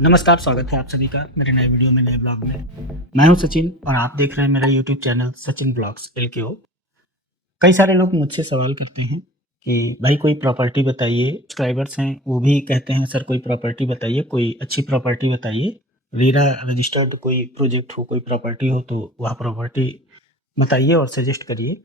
नमस्कार, स्वागत है आप सभी का मेरे नए वीडियो में, नए ब्लॉग में। मैं हूं सचिन और आप देख रहे हैं मेरा YouTube channel Sachin blogs LKO। कई सारे लोग मुझसे सवाल करते हैं कि भाई कोई प्रॉपर्टी बताइए। सब्सक्राइबर्स हैं वो भी कहते हैं सर कोई प्रॉपर्टी बताइए, कोई अच्छी प्रॉपर्टी बताइए। रेरा रजिस्टर्ड कोई प्रोजेक्ट हो, कोई प्रॉपर्टी हो तो वह प्रॉपर्टी बताइए और सजेस्ट करिए।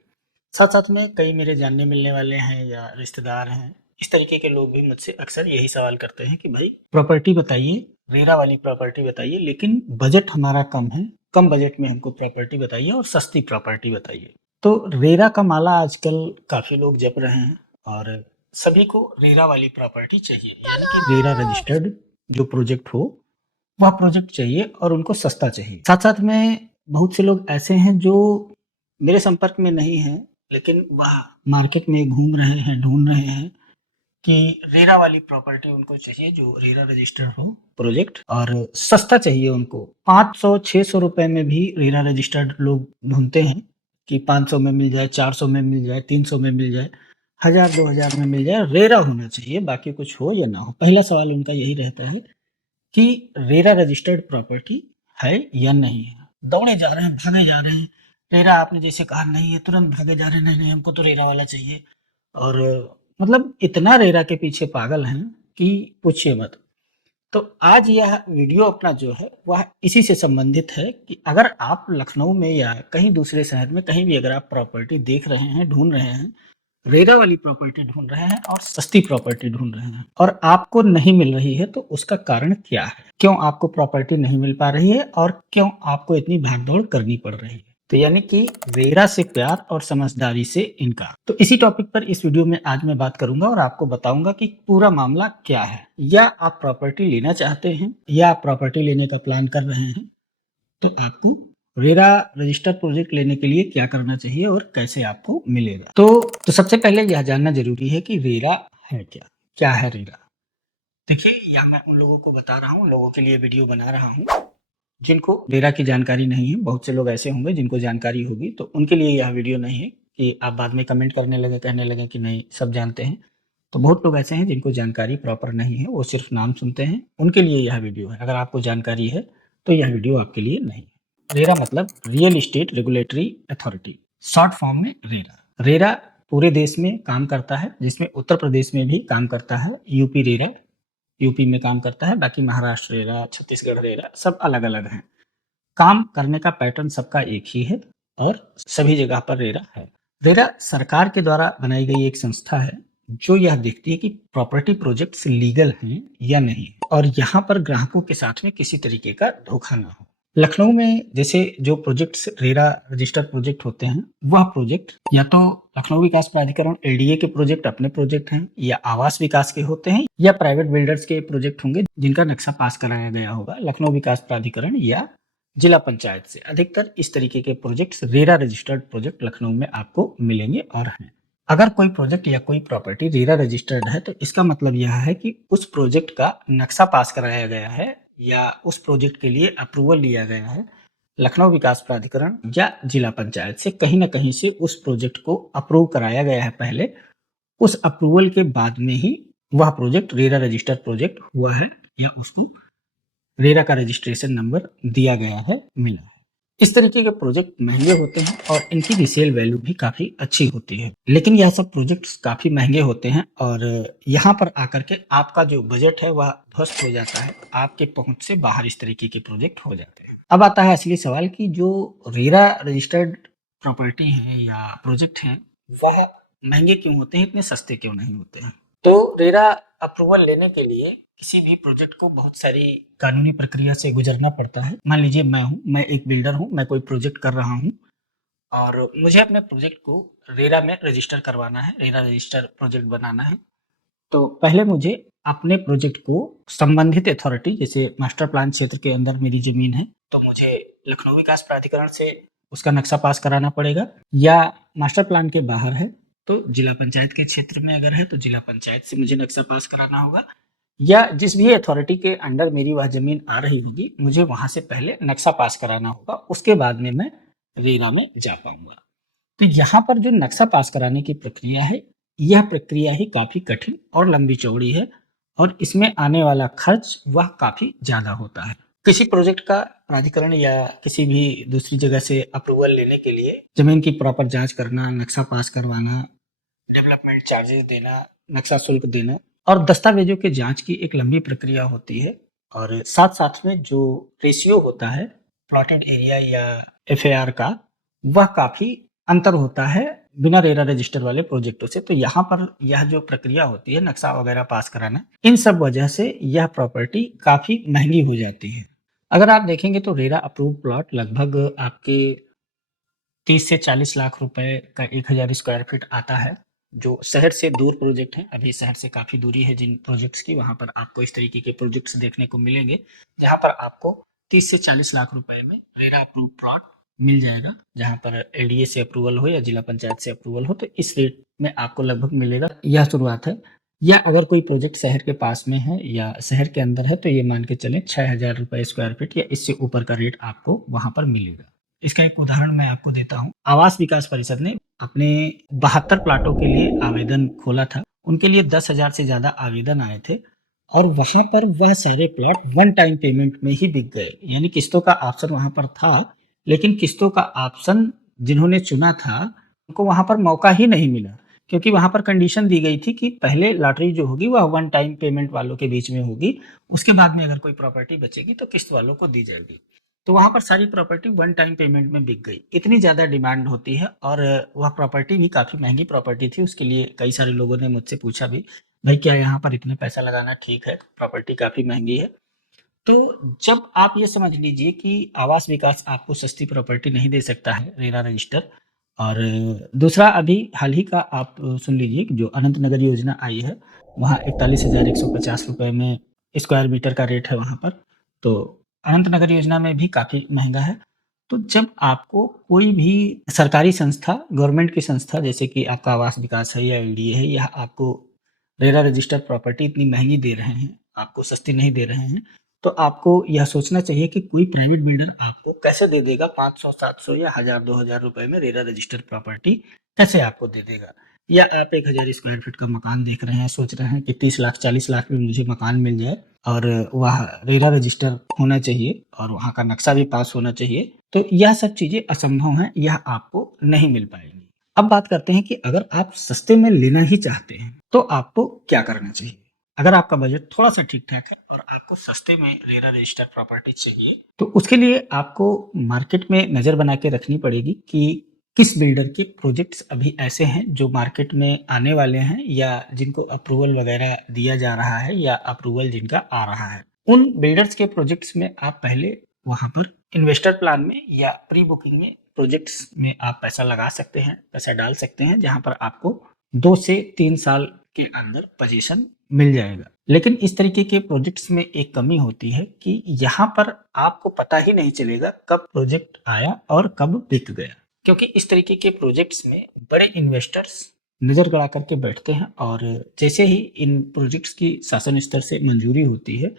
साथ-साथ में कई मेरे जानने मिलने वाले हैं या रिश्तेदार हैं, इस तरीके के लोग भी मुझसे अक्सर यही सवाल करते हैं कि भाई प्रॉपर्टी बताइए, रेरा वाली प्रॉपर्टी बताइए, लेकिन बजट हमारा कम है, कम बजट में हमको प्रॉपर्टी बताइए और सस्ती प्रॉपर्टी बताइए। तो रेरा का माला आजकल काफ़ी लोग जप रहे हैं और सभी को रेरा वाली प्रॉपर्टी चाहिए, यानी कि रेरा रजिस्टर्ड जो प्रोजेक्ट हो, वह प्रोजेक्ट चाहिए और उनको सस्ता चाहिए। साथ-साथ में बहुत से लोग ऐसे हैं जो मेरे संपर्क में नहीं हैं, लेकिन वह मार्केट में घूम रहे हैं, ढूँढ रहे हैं कि रेरा वाली प्रॉपर्टी उनको चाहिए जो रेरा रजिस्टर्ड हो प्रोजेक्ट और सस्ता चाहिए उनको। 500-600 रुपए में भी रेरा रजिस्टर्ड लोग ढूँढते हैं कि 500 में मिल जाए, 400 में मिल जाए, 300 में मिल जाए, 1000-2000 में मिल जाए, रेरा होना चाहिए, बाकी कुछ हो या ना हो। पहला सवाल उनका यही रहता है कि रेरा रजिस्टर्ड प्रॉपर्टी है या नहीं है। दौड़े जा रहे हैं, भागे जा रहे हैं। रेरा आपने जैसे कहा नहीं है, तुरंत भागे जा रहे हैं, नहीं, नहीं हमको तो रेरा वाला चाहिए और मतलब इतना रेरा के पीछे पागल हैं कि पूछिए मत। तो आज यह वीडियो अपना जो है वह इसी से संबंधित है कि अगर आप लखनऊ में या कहीं दूसरे शहर में कहीं भी अगर आप प्रॉपर्टी देख रहे हैं, ढूँढ रहे हैं, रेरा वाली प्रॉपर्टी ढूँढ रहे हैं और सस्ती प्रॉपर्टी ढूँढ रहे हैं और आपको नहीं मिल रही है तो उसका कारण क्या है? क्यों आपको प्रॉपर्टी नहीं मिल पा रही है और क्यों आपको इतनी भाग-दौड़ करनी पड़ रही है? तो यानी कि रेरा से प्यार और समझदारी से इनकार। तो इसी टॉपिक पर इस वीडियो में आज मैं बात करूँगा और आपको बताऊँगा कि पूरा मामला क्या है? या आप प्रॉपर्टी लेना चाहते हैं या आप प्रॉपर्टी लेने का प्लान कर रहे हैं, तो आपको रेरा रजिस्टर प्रोजेक्ट लेने के लिए क्या करना चाहिए और कैसे आपको मिलेगा। तो सबसे पहले यह जानना ज़रूरी है कि रेरा है क्या? क्या है रेरा? देखिए, यह मैं उन लोगों को बता रहा हूँ, उन लोगों के लिए वीडियो बना रहा हूँ, जिनको रेरा की जानकारी नहीं है। बहुत से लोग ऐसे होंगे जिनको जानकारी होगी, तो उनके लिए यह वीडियो नहीं है कि आप बाद में कमेंट करने लगे, कहने लगे कि नहीं सब जानते हैं। तो बहुत लोग ऐसे हैं जिनको जानकारी प्रॉपर नहीं है, वो सिर्फ़ नाम सुनते हैं, उनके लिए यह वीडियो है। अगर आपको जानकारी है, तो यह वीडियो आपके लिए नहीं है। रेरा मतलब real estate regulatory authority, short form में रेरा। रेरा पूरे देश में काम करता है, जिसमें उत्तर प्रदेश में भी काम करता है, यूपी रेरा यूपी में काम करता है, बाकी महाराष्ट्र रेरा, छत्तीसगढ़ रेरा सब अलग-अलग हैं। काम करने का पैटर्न सबका एक ही है और सभी जगह पर रेरा है। रेरा सरकार के द्वारा बनाई गई एक संस्था है, जो यह देखती है कि प्रॉपर्टी प्रोजेक्ट्स लीगल हैं या नहीं और यहाँ पर ग्राहकों के साथ में किसी तरीके का धोखा ना हो। लखनऊ में जैसे जो प्रोजेक्ट्स रेरा रजिस्टर्ड प्रोजेक्ट होते हैं, वह प्रोजेक्ट या तो लखनऊ विकास प्राधिकरण LDA के प्रोजेक्ट अपने प्रोजेक्ट हैं या आवास विकास के होते हैं या प्राइवेट बिल्डर्स के प्रोजेक्ट होंगे जिनका नक्शा पास कराया गया होगा लखनऊ विकास प्राधिकरण या जिला पंचायत से। अधिकतर इस तरीके के projects RERA registered project Lucknow में आपको मिलेंगे और हैं। अगर कोई प्रोजेक्ट या कोई प्रॉपर्टी रेरा रजिस्टर्ड है तो इसका मतलब यह है कि उस प्रोजेक्ट का नक्शा पास कराया गया है या उस प्रोजेक्ट के लिए अप्रूवल लिया गया है लखनऊ विकास प्राधिकरण या जिला पंचायत से। कहीं ना कहीं से उस प्रोजेक्ट को अप्रूव कराया गया है पहले, उस अप्रूवल के बाद में ही वह प्रोजेक्ट रेरा रजिस्टर्ड प्रोजेक्ट हुआ है या उसको रेरा का रजिस्ट्रेशन नंबर दिया गया है, मिला है। इस तरीके के प्रोजेक्ट महंगे होते हैं और इनकी रीसेल वैल्यू भी काफ़ी अच्छी होती है। लेकिन यह सब प्रोजेक्ट्स काफ़ी महंगे होते हैं और यहाँ पर आकर के आपका जो बजट है वह ध्वस्त हो जाता है, आपके पहुँच से बाहर इस तरीके के प्रोजेक्ट हो जाते हैं। अब आता है असली सवाल कि जो रेरा रजिस्टर्ड प्रॉपर्टी है या प्रोजेक्ट हैं, वह महंगे क्यों होते हैं, इतने सस्ते क्यों नहीं होते हैं? तो रेरा अप्रूवल लेने के लिए किसी भी प्रोजेक्ट को बहुत सारी कानूनी प्रक्रिया से गुजरना पड़ता है। मान लीजिए मैं एक बिल्डर हूँ, मैं कोई प्रोजेक्ट कर रहा हूँ और मुझे अपने प्रोजेक्ट को रेरा में रजिस्टर करवाना है, रेरा रजिस्टर प्रोजेक्ट बनाना है। तो पहले मुझे अपने प्रोजेक्ट को संबंधित अथॉरिटी, जैसे मास्टर प्लान क्षेत्र के अंदर मेरी ज़मीन है, तो मुझे लखनऊ विकास प्राधिकरण से उसका नक्शा पास कराना पड़ेगा या मास्टर प्लान के बाहर है, तो जिला पंचायत के क्षेत्र में अगर है, तो जिला पंचायत से मुझे नक्शा पास कराना होगा या जिस भी अथॉरिटी के अंडर मेरी वह ज़मीन आ रही होगी, मुझे वहाँ से पहले नक्शा पास कराना होगा, उसके बाद में मैं रेरा में जा पाऊँगा। तो यहाँ पर जो नक्शा पास कराने की प्रक्रिया है, यह प्रक्रिया ही काफ़ी कठिन और लंबी-चौड़ी है और इसमें आने वाला खर्च वह काफ़ी ज़्यादा होता है। किसी प्रोजेक्ट का प्राधिकरण या किसी भी दूसरी जगह से अप्रूवल लेने के लिए ज़मीन की प्रॉपर जाँच करना, नक्शा पास करवाना, डेवलपमेंट चार्जेस देना, नक्शा शुल्क देना और दस्तावेजों के जाँच की एक लंबी प्रक्रिया होती है और साथ-साथ में जो रेशियो होता है प्लॉटेड एरिया या एफएआर का, वह काफ़ी अंतर होता है बिना रेरा रजिस्टर वाले प्रोजेक्टों से। तो यहाँ पर यह जो प्रक्रिया होती है नक्शा वगैरह पास कराना, इन सब वजह से यह प्रॉपर्टी काफ़ी महँगी हो जाती है। अगर आप देखेंगे तो रेरा अप्रूव्ड प्लॉट लगभग आपके 30 से 40 लाख रुपए का 1000 स्क्वायर फीट आता है, जो शहर से दूर प्रोजेक्ट हैं। अभी शहर से काफ़ी दूरी है जिन प्रोजेक्ट्स की, वहाँ पर आपको इस तरीके के प्रोजेक्ट्स देखने को मिलेंगे, जहाँ पर आपको 30 से 40 लाख रुपए में रेरा अप्रूव्ड प्लॉट मिल जाएगा, जहाँ पर एलडीए से अप्रूवल हो या जिला पंचायत से अप्रूवल हो, तो इस रेट में आपको लगभग मिलेगा। यह शुरुआत है। या अगर कोई प्रोजेक्ट शहर के पास में है या शहर के अंदर है, तो ये मान के चलें 6000 रुपए स्क्वायर फीट या इससे ऊपर का रेट आपको वहाँ पर मिलेगा। इसका एक उदाहरण मैं आपको देता हूँ। आवास विकास परिषद ने अपने 72 प्लाटों के लिए आवेदन खोला था। उनके लिए 10,000 से ज़्यादा आवेदन आए थे और वहाँ पर वह सारे प्लॉट वन टाइम पेमेंट में ही बिक गए। यानी किस्तों का ऑप्शन वहाँ पर था, लेकिन किस्तों का ऑप्शन जिन्होंने चुना था, उनको वहाँ पर मौका ही नहीं मिला, क्योंकि वहाँ पर कंडीशन दी गई थी कि पहले लॉटरी जो होगी वह वन टाइम पेमेंट वालों के बीच में होगी, उसके बाद में अगर कोई प्रॉपर्टी बचेगी तो किस्त वालों को दी जाएगी। तो वहाँ पर सारी प्रॉपर्टी वन टाइम पेमेंट में बिक गई। इतनी ज़्यादा डिमांड होती है और वह प्रॉपर्टी भी काफ़ी महँगी प्रॉपर्टी थी। उसके लिए कई सारे लोगों ने मुझसे पूछा भी, "भाई क्या यहाँ पर इतने पैसा लगाना ठीक है? प्रॉपर्टी काफ़ी महँगी है।" तो जब आप ये समझ लीजिए कि आवास विकास आपको सस्ती प्रॉपर्टी नहीं दे सकता है, रेरा रजिस्टर। और दूसरा अभी हाल ही का आप सुन लीजिए कि जो अनंत नगर योजना आई है, वहाँ 41,150 रुपए में स्क्वायर मीटर का रेट है वहाँ पर। तो अनंत नगर योजना में भी काफ़ी महँगा है। तो जब आपको कोई भी सरकारी संस्था, गवर्नमेंट की संस्था जैसे कि आपका आवास विकास है या एलडीए है, या आपको रेरा रजिस्टर प्रॉपर्टी इतनी महँगी दे रहे हैं, आपको सस्ती नहीं दे रहे हैं, तो आपको यह सोचना चाहिए कि कोई प्राइवेट बिल्डर आपको कैसे दे देगा 500, 700 या 1000, 2000 रुपए में रेरा रजिस्टर प्रॉपर्टी कैसे आपको दे देगा? या आप 1000 स्क्वायर फीट का मकान देख रहे हैं, सोच रहे हैं कि 30 लाख, 40 लाख में मुझे मकान मिल जाए और वह रेरा रजिस्टर होना चाहिए और वहाँ का नक्शा भी पास होना चाहिए, तो यह सब चीज़ें असंभव हैं, यह आपको नहीं मिल पाएँगी। अब बात करते हैं कि अगर आप सस्ते में लेना ही चाहते हैं, तो आपको क्या करना चाहिए? अगर आपका बजट थोड़ा-सा ठीक-ठाक है और आपको सस्ते में रेरा रजिस्टर प्रॉपर्टी चाहिए, तो उसके लिए आपको मार्केट में नज़र बना के रखनी पड़ेगी कि किस बिल्डर के प्रोजेक्ट्स अभी ऐसे हैं जो मार्केट में आने वाले हैं या जिनको अप्रूवल वगैरह दिया जा रहा है या अप्रूवल जिनका आ रहा है। उन बिल्डर्स के प्रोजेक्ट्स में आप पहले वहाँ पर इन्वेस्टर प्लान में या प्री बुकिंग में प्रोजेक्ट्स में आप पैसा लगा सकते हैं, पैसा डाल सकते हैं, जहाँ पर आपको 2 से 3 साल के अंदर पोजीशन मिल जाएगा। लेकिन इस तरीके के प्रोजेक्ट्स में एक कमी होती है कि यहाँ पर आपको पता ही नहीं चलेगा कब प्रोजेक्ट आया और कब बिक गया। क्योंकि इस तरीके के प्रोजेक्ट्स में बड़े इन्वेस्टर्स नज़र गड़ा करके बैठते हैं और जैसे ही इन प्रोजेक्ट्स की शासन स्तर से मंजूरी होती है,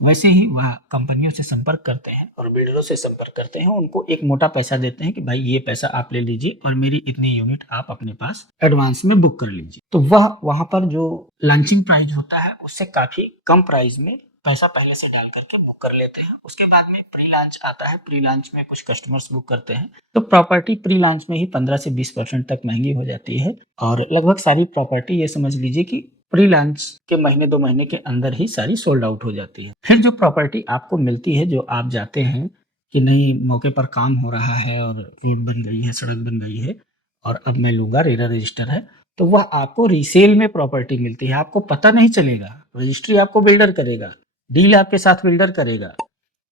वैसे ही वह कंपनियों से संपर्क करते हैं और बिल्डरों से संपर्क करते हैं, उनको एक मोटा पैसा देते हैं कि भाई ये पैसा आप ले लीजिए और मेरी इतनी यूनिट आप अपने पास एडवांस में बुक कर लीजिए। तो वह वहाँ पर जो लॉन्चिंग प्राइस होता है उससे काफ़ी कम प्राइस में पैसा पहले से डाल करके बुक कर लेते हैं। उसके बाद में प्री लॉन्च आता है, प्री लॉन्च में कुछ कस्टमर्स बुक करते हैं, तो प्रॉपर्टी प्री लॉन्च में ही 15 से 20% तक महँगी हो जाती है और लगभग सारी प्रॉपर्टी ये समझ लीजिए कि प्री लॉन्च के महीने 2 महीने के अंदर ही सारी सोल्ड आउट हो जाती है। फिर जो प्रॉपर्टी आपको मिलती है, जो आप जाते हैं कि नहीं मौके पर काम हो रहा है और रोड बन गई है, सड़क बन गई है और अब मैं लूँगा, रेरा रजिस्टर है, तो वह आपको रीसेल में प्रॉपर्टी मिलती है। आपको पता नहीं चलेगा, रजिस्ट्री आपको बिल्डर करेगा, डील आपके साथ बिल्डर करेगा,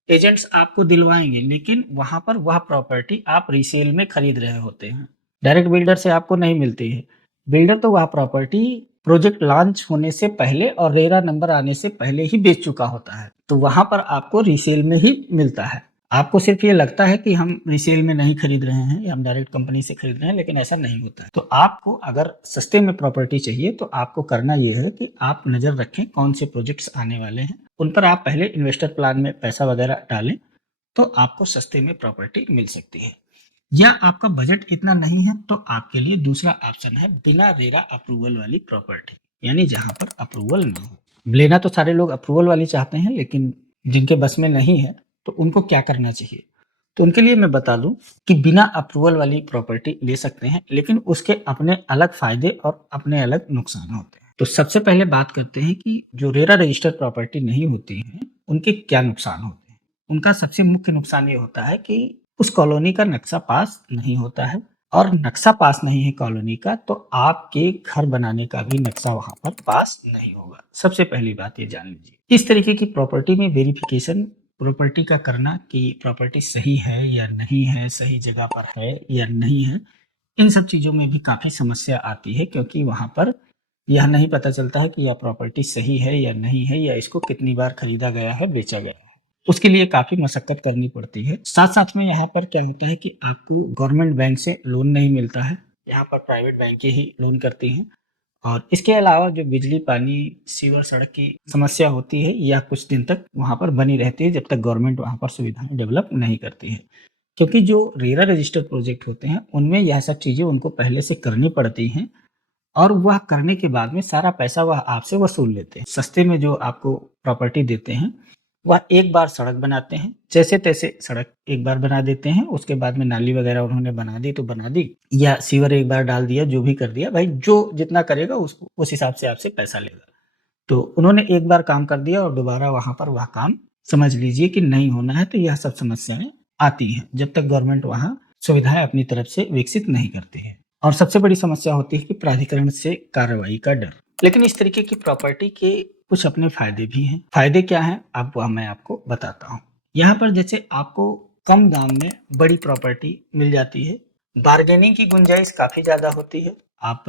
एजेंट्स आपको दिलवाएँगे, लेकिन वहाँ पर वह प्रॉपर्टी आप रीसेल में खरीद रहे होते हैं। डायरेक्ट बिल्डर से आपको नहीं मिलती है। बिल्डर तो वह प्रॉपर्टी प्रोजेक्ट लॉन्च होने से पहले और रेरा नंबर आने से पहले ही बेच चुका होता है। तो वहाँ पर आपको रीसेल में ही मिलता है। आपको सिर्फ़ ये लगता है कि हम रीसेल में नहीं खरीद रहे हैं या हम डायरेक्ट कंपनी से खरीद रहे हैं, लेकिन ऐसा नहीं होता है। तो आपको अगर सस्ते में प्रॉपर्टी चाहिए तो आपको करना ये है कि आप नज़र रखें कौन से प्रोजेक्ट्स आने वाले हैं। उन पर आप पहले इन्वेस्टर प्लान में पैसा वगैरह डालें, तो आपको सस्ते में प्रॉपर्टी मिल सकती है। या आपका बजट इतना नहीं है तो आपके लिए दूसरा ऑप्शन है बिना रेरा अप्रूवल वाली प्रॉपर्टी, यानी जहाँ पर अप्रूवल ना हो। लेना तो सारे लोग अप्रूवल वाली चाहते हैं, लेकिन जिनके बस में नहीं है, तो उनको क्या करना चाहिए? तो उनके लिए मैं बता दूँ कि बिना अप्रूवल वाली प्रॉपर्टी ले सकते हैं, लेकिन उसके अपने अलग फ़ायदे और अपने अलग नुकसान होते हैं। तो सबसे पहले बात करते हैं कि जो रेरा रजिस्टर्ड प्रॉपर्टी नहीं होती हैं, उनके क्या नुकसान होते हैं? उनका सबसे मुख्य नुकसान ये होता है कि उस कॉलोनी का नक्शा पास नहीं होता है, और नक्शा पास नहीं है कॉलोनी का, तो आपके घर बनाने का भी नक्शा वहाँ पर पास नहीं होगा। सबसे पहली बात ये जान लीजिए। इस तरीके की प्रॉपर्टी में वेरिफिकेशन प्रॉपर्टी का करना कि प्रॉपर्टी सही है या नहीं है, सही जगह पर है या नहीं है, इन सब चीज़ों में भी काफ़ी समस्या आती है, क्योंकि वहाँ पर यह नहीं पता चलता है कि यह प्रॉपर्टी सही है या नहीं है, या इसको कितनी बार खरीदा गया है, बेचा गया है। उसके लिए काफ़ी मशक्कत करनी पड़ती है। साथ-साथ में यहाँ पर क्या होता है कि आपको गवर्नमेंट बैंक से लोन नहीं मिलता है, यहाँ पर प्राइवेट बैंकें ही लोन करती हैं। और इसके अलावा जो बिजली, पानी, सीवर, सड़क की समस्या होती है, यह कुछ दिन तक वहाँ पर बनी रहती है, जब तक गवर्नमेंट वहाँ पर सुविधाएँ डेवलप नहीं करती है। क्योंकि जो रेरा रजिस्टर्ड प्रोजेक्ट होते हैं, उनमें यह सब चीज़ें उनको पहले से करनी पड़ती हैं, और वह करने के बाद में सारा पैसा वह आपसे वसूल लेते हैं। सस्ते में जो आपको प्रॉपर्टी देते हैं, वह एक बार सड़क बनाते हैं, जैसे-तैसे सड़क एक बार बना देते हैं, उसके बाद में नाली वगैरह उन्होंने बना दी तो बना दी, या सीवर एक बार डाल दिया, जो भी कर दिया, भाई जो जितना करेगा उसको उस हिसाब से आपसे पैसा लेगा। तो उन्होंने एक बार काम कर दिया और दोबारा वहाँ पर वह काम समझ लीजिए कि नहीं होना है, तो यह सब समस्याएँ आती हैं, जब तक गवर्नमेंट वहाँ सुविधाएँ अपनी तरफ से विकसित नहीं करती है। और सबसे बड़ी समस्या होती है कि प्राधिकरण से कार्रवाई का डर। लेकिन इस तरीके की प्रॉपर्टी के कुछ अपने फ़ायदे भी हैं। फ़ायदे क्या हैं? अब वह मैं आपको बताता हूँ। यहाँ पर जैसे आपको कम दाम में बड़ी प्रॉपर्टी मिल जाती है, बार्गेनिंग की गुंजाइश काफ़ी ज़्यादा होती है। आप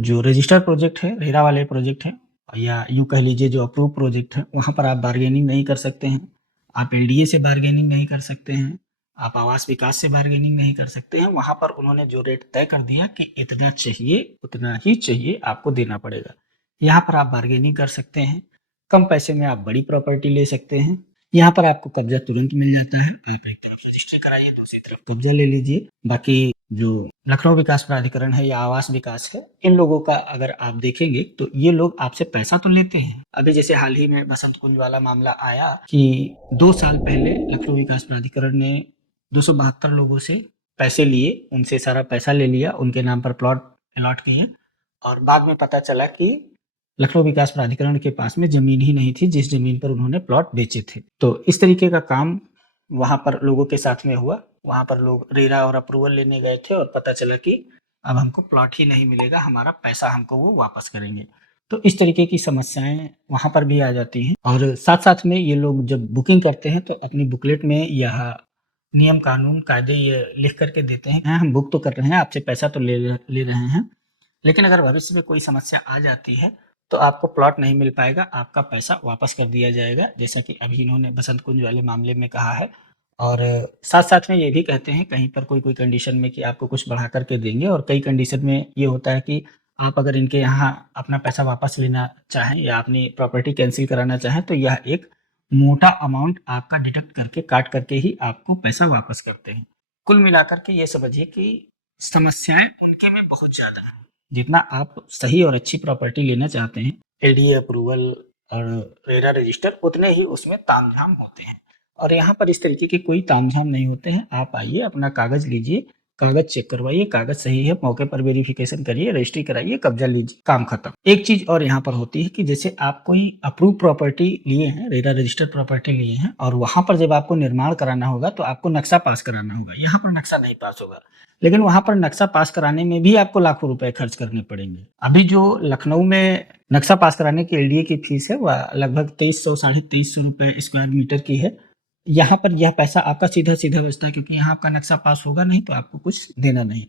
जो रजिस्टर्ड प्रोजेक्ट है, रेरा वाले प्रोजेक्ट हैं, या यूँ कह लीजिए जो अप्रूव प्रोजेक्ट है, वहाँ पर आप बार्गेनिंग नहीं कर सकते हैं। आप एलडीए से बार्गेनिंग नहीं कर सकते हैं। आप आवास विकास से बार्गेनिंग नहीं कर सकते हैं। वहाँ पर उन्होंने जो रेट तय कर दिया कि इतना चाहिए, उतना ही चाहिए, आपको देना पड़ेगा। यहाँ पर आप बार्गेनिंग कर सकते हैं। कम पैसे में आप बड़ी प्रॉपर्टी ले सकते हैं। यहाँ पर आपको कब्ज़ा तुरंत मिल जाता है। आप एक तरफ रजिस्ट्री कराइए, दूसरी तरफ कब्ज़ा ले लीजिए। बाकी जो लखनऊ विकास प्राधिकरण है या आवास विकास है, इन लोगों का अगर आप देखेंगे तो ये लोग आपसे पैसा तो लेते हैं। अभी जैसे हाल ही में बसंत कुंज वाला मामला आया कि 2 साल पहले लखनऊ विकास प्राधिकरण ने 272 लोगों से पैसे लिए, उनसे सारा पैसा ले लिया, उनके नाम पर प्लॉट अलॉट किए, और बाद में पता चला कि लखनऊ विकास प्राधिकरण के पास में ज़मीन ही नहीं थी, जिस ज़मीन पर उन्होंने प्लॉट बेचे थे। तो इस तरीके का काम वहाँ पर लोगों के साथ में हुआ। वहाँ पर लोग रेरा और अप्रूवल लेने गए थे और पता चला कि अब हमको प्लॉट ही नहीं मिलेगा, हमारा पैसा हमको वो वापस करेंगे। तो इस तरीके की समस्याएँ वहाँ पर भी आ जाती हैं, और साथ-साथ में ये लोग जब बुकिंग करते हैं तो अपनी बुकलेट में यह नियम, कानून, कायदे ये लिख कर के देते हैं, हाँ, हम बुक तो कर रहे हैं, आपसे पैसा तो ले रहे हैं, लेकिन अगर भविष्य में कोई समस्या आ जाती है, तो आपको प्लॉट नहीं मिल पाएगा, आपका पैसा वापस कर दिया जाएगा, जैसा कि अभी इन्होंने बसंत कुंज वाले मामले में कहा है। और साथ-साथ में ये भी कहते हैं कहीं पर कोई-कोई कंडीशन में कि आपको कुछ बढ़ा कर के देंगे, और कई कंडीशन में ये होता है कि आप अगर इनके यहाँ अपना पैसा वापस लेना चाहें या अपनी प्रॉपर्टी कैंसल कराना चाहें, तो यह एक मोटा अमाउंट आपका डिडक्ट करके, काट करके ही आपको पैसा वापस करते हैं। कुल मिलाकर के ये समझिए कि समस्याएँ उनके में बहुत ज़्यादा हैं। जितना आप सही और अच्छी प्रॉपर्टी लेना चाहते हैं, एलडीए अप्रूवल और रेरा रजिस्टर, उतने ही उसमें तामझाम होते हैं। और यहाँ पर इस तरीके के कोई तामझाम नहीं होते हैं। आप आइए, अपना कागज़ लीजिए, कागज़ चेक करवाइए, कागज़ सही है, मौके पर वेरिफ़िकेशन करिए, रजिस्ट्री कराइए, कब्ज़ा लीजिए, काम खत्म। एक चीज़ और यहाँ पर होती है कि जैसे आप कोई अप्रूव प्रॉपर्टी लिए हैं, रेरा रजिस्टर्ड प्रॉपर्टी लिए हैं, और वहाँ पर जब आपको निर्माण कराना होगा, तो आपको नक्शा पास कराना होगा। यहाँ पर नक्शा नहीं पास होगा। लेकिन वहाँ पर नक्शा पास कराने में भी आपको लाखों रुपए खर्च करने पड़ेंगे। अभी जो लखनऊ में नक्शा पास कराने की एलडीए की फीस है, वह लगभग 2300 साढ़े 2300 रुपए स्क्वायर मीटर की है। यहाँ पर यह पैसा आपका सीधा-सीधा बचता है, क्योंकि यहाँ आपका नक्शा पास होगा नहीं, तो आपको कुछ देना नहीं।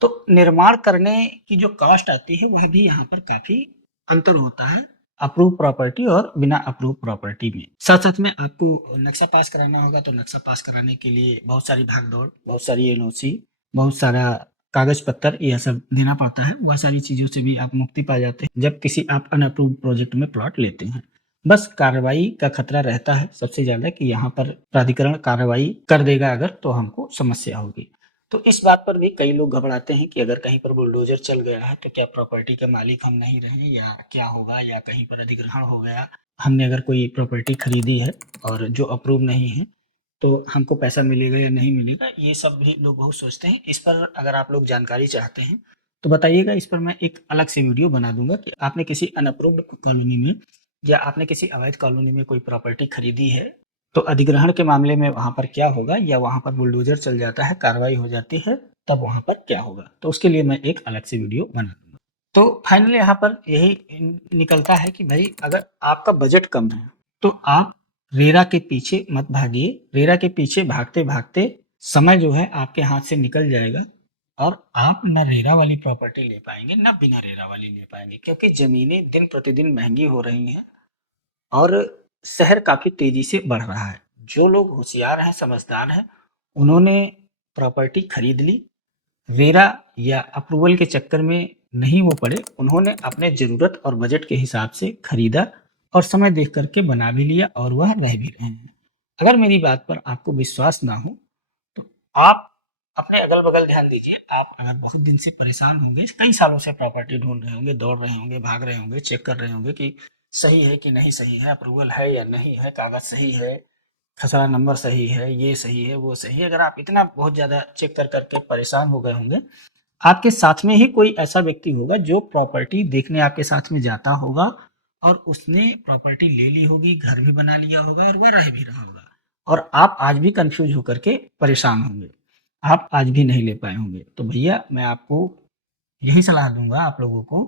तो निर्माण करने की जो कॉस्ट आती है, वह भी यहाँ पर काफ़ी अंतर होता है अप्रूव प्रॉपर्टी और बिना अप्रूव प्रॉपर्टी में। साथ-साथ में आपको नक्शा पास कराना होगा, तो नक्शा पास कराने के लिए बहुत सारी भाग-दौड़, बहुत सारी एनओसी, बहुत सारा कागज़-पत्तर, यह सब देना पड़ता है। वह सारी चीज़ों से भी आप मुक्ति पा जाते हैं, जब किसी आप अनअप्रूव्ड प्रोजेक्ट में प्लॉट लेते हैं। बस कार्रवाई का खतरा रहता है सबसे ज़्यादा, कि यहाँ पर प्राधिकरण कार्रवाई कर देगा अगर, तो हमको समस्या होगी। तो इस बात पर भी कई लोग घबराते हैं कि अगर कहीं पर बुलडोजर चल गया है तो क्या प्रॉपर्टी के मालिक हम नहीं रहे या क्या होगा, या कहीं पर अधिग्रहण हो गया, हमने अगर कोई प्रॉपर्टी खरीदी है और जो अप्रूव नहीं है तो हमको पैसा मिलेगा या नहीं मिलेगा, ये सब भी लोग बहुत सोचते हैं। इस पर अगर आप लोग जानकारी चाहते हैं तो बताइएगा, इस पर मैं एक अलग से वीडियो बना दूंगा कि आपने किसी अनअप्रूव्ड कॉलोनी में या आपने किसी अवैध कॉलोनी में कोई प्रॉपर्टी खरीदी है तो अधिग्रहण के मामले में वहाँ पर क्या होगा, या वहाँ पर बुलडोजर चल जाता है, कार्रवाई हो जाती है, तब वहाँ पर क्या होगा। तो उसके लिए मैं एक अलग से वीडियो बना दूंगा। तो फाइनली यहाँ पर यही निकलता है कि भाई अगर आपका बजट कम है तो आप रेरा के पीछे मत भागिए। रेरा के पीछे भागते भागते समय जो है आपके हाथ से निकल जाएगा और आप ना रेरा वाली प्रॉपर्टी ले पाएंगे ना बिना रेरा वाली ले पाएंगे, क्योंकि जमीनें दिन प्रतिदिन महंगी हो रही हैं और शहर काफ़ी तेज़ी से बढ़ रहा है। जो लोग होशियार हैं, समझदार हैं, उन्होंने प्रॉपर्टी खरीद ली, रेरा या अप्रूवल के चक्कर में नहीं वो पड़े, उन्होंने अपने ज़रूरत और बजट के हिसाब से खरीदा और समय देख कर के बना भी लिया और वह रह भी रहे हैं। अगर मेरी बात पर आपको विश्वास ना हो तो आप अपने अगल-बगल ध्यान दीजिए। आप अगर बहुत दिन से परेशान होंगे, कई सालों से प्रॉपर्टी ढूँढ रहे होंगे, दौड़ रहे होंगे, भाग रहे होंगे, चेक कर रहे होंगे कि सही है कि नहीं सही है, अप्रूवल है या नहीं है, कागज़ सही है, खसरा नंबर सही है, ये सही है, वो सही है। अगर आप इतना बहुत ज़्यादा चेक कर कर के परेशान हो गए होंगे, आपके साथ में ही कोई ऐसा व्यक्ति होगा जो प्रॉपर्टी देखने आपके साथ में जाता होगा और उसने प्रॉपर्टी ले ली होगी, घर भी बना लिया होगा और वो रह भी रहा होगा, और आप आज भी कंफ्यूज होकर के परेशान होंगे, आप आज भी नहीं ले पाए होंगे। तो भैया मैं आपको यही सलाह दूंगा आप लोगों को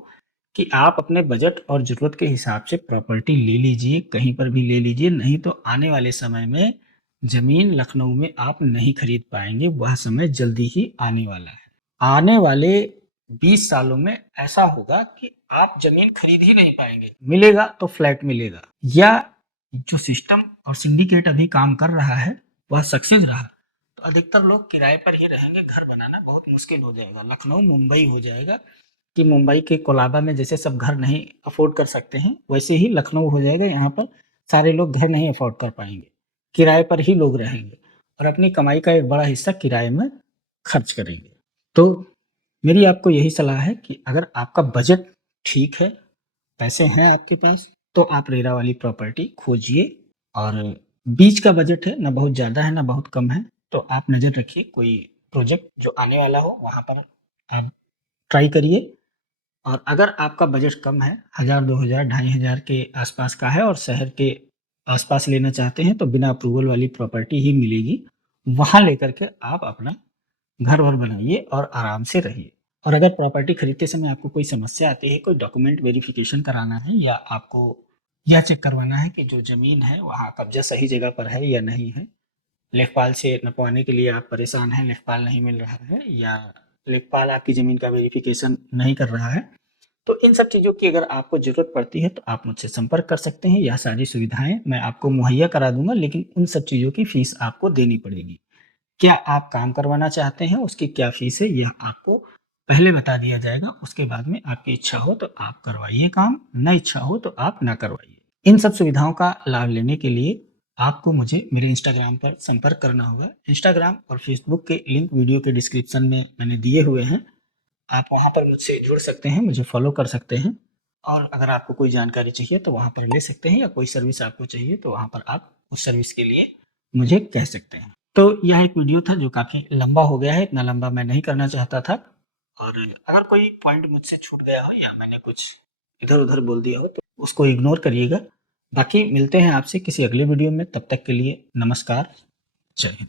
कि आप अपने बजट और ज़रूरत के हिसाब से प्रॉपर्टी ले लीजिए, कहीं पर भी ले लीजिए, नहीं तो आने वाले समय में ज़मीन लखनऊ में आप नहीं खरीद पाएँगे, वह समय जल्दी ही आने वाला है। आने वाले 20 सालों में ऐसा होगा कि आप ज़मीन खरीद ही नहीं पाएँगे, मिलेगा तो फ्लैट मिलेगा, या जो सिस्टम और सिंडिकेट अभी काम कर रहा है, वह सक्सेस रहा, तो अधिकतर लोग किराए पर ही रहेंगे, घर बनाना बहुत मुश्किल हो जाएगा, लखनऊ मुंबई हो जाएगा। कि मुंबई के कोलाबा में जैसे सब घर नहीं अफोर्ड कर सकते हैं, वैसे ही लखनऊ हो जाएगा। यहाँ पर सारे लोग घर नहीं अफोर्ड कर पाएँगे, किराए पर ही लोग रहेंगे और अपनी कमाई का एक बड़ा हिस्सा किराए में खर्च करेंगे। तो मेरी आपको यही सलाह है कि अगर आपका बजट ठीक है, पैसे हैं आपके पास, तो आप रेरा वाली प्रॉपर्टी खोजिए, और बीच का बजट है, ना बहुत ज़्यादा है, ना बहुत कम है, तो आप नज़र रखिए कोई प्रोजेक्ट जो आने वाला हो, वहाँ पर आप ट्राई करिए। और अगर आपका बजट कम है, 1000, 2000, 2500 के आसपास का है और शहर के आसपास लेना चाहते हैं, तो बिना अप्रूवल वाली प्रॉपर्टी ही मिलेगी। वहाँ लेकर के आप अपना घर-वर बनाइए और आराम से रहिए। और अगर प्रॉपर्टी खरीदते समय आपको कोई समस्या आती है, कोई डॉक्यूमेंट वेरिफिकेशन कराना है, या आपको यह चेक करवाना है कि जो ज़मीन है वहाँ कब्ज़ा सही जगह पर है या नहीं है, लेखपाल से नपवाने के लिए आप परेशान हैं, लेखपाल नहीं मिल रहा है, या लेखपाल आपकी ज़मीन का वेरिफिकेशन नहीं कर रहा है, तो इन सब चीज़ों की अगर आपको ज़रूरत पड़ती है तो आप मुझसे संपर्क कर सकते हैं। यह सारी सुविधाएँ मैं आपको मुहैया करा दूँगा, लेकिन उन सब चीज़ों की फ़ीस आपको देनी पड़ेगी। क्या आप काम करवाना चाहते हैं, उसकी क्या फ़ीस है, यह आपको पहले बता दिया जाएगा। उसके बाद में आपकी इच्छा हो तो आप करवाइए काम, ना इच्छा हो तो आप ना करवाइए। इन सब सुविधाओं का लाभ लेने के लिए आपको मुझे मेरे इंस्टाग्राम पर संपर्क करना होगा। इंस्टाग्राम और फ़ेसबुक के लिंक वीडियो के डिस्क्रिप्शन में मैंने दिए हुए हैं। आप वहाँ पर मुझसे जुड़ सकते हैं, मुझे फ़ॉलो कर सकते हैं, और अगर आपको कोई जानकारी चाहिए तो वहाँ पर ले सकते हैं, या कोई सर्विस आपको चाहिए तो वहाँ पर आप उस सर्विस के लिए मुझे कह सकते हैं। तो यह एक वीडियो था जो काफ़ी लंबा हो गया है, इतना लंबा मैं नहीं करना चाहता था, और अगर कोई पॉइंट मुझसे छूट गया हो या मैंने कुछ इधर-उधर बोल दिया हो तो उसको इग्नोर करिएगा। बाकी मिलते हैं आपसे किसी अगले वीडियो में, तब तक के लिए नमस्कार, जय हिंद।